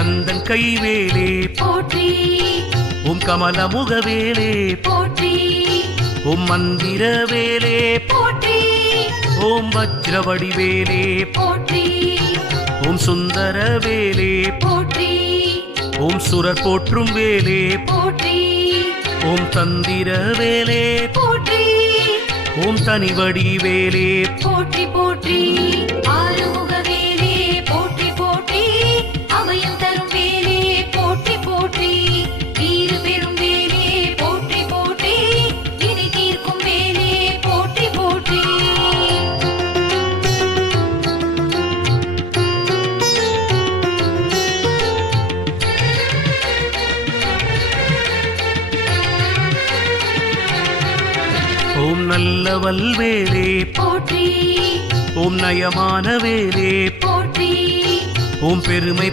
கந்தன் கைவேலே போற்றி ஓம் கமலமுகவேலே போற்றி ஓம் மந்திரவேலே போற்றி ஓம் வஜ்ரவடிவேலே போற்றி ஓம் சுந்தரவேலே போற்றி ஓம் சுரர் போற்றும் வேலே போற்றி ஓம் தந்திரவேலே போற்றி ஓம் தனிவடிவேலே போற்றி போற்றி ஆறுமுகவேலே போற்றி போற்றி அபயம் தரும் வேலே போற்றி போற்றி வீறு பெறும் வேலே போற்றி போற்றி வினை தீர்க்கும் வேலே போற்றி போற்றி ஓம் நல்லவல் வேலே போற்றி ஓம் நயமான வேலே போற்றி ஓம் பெருமை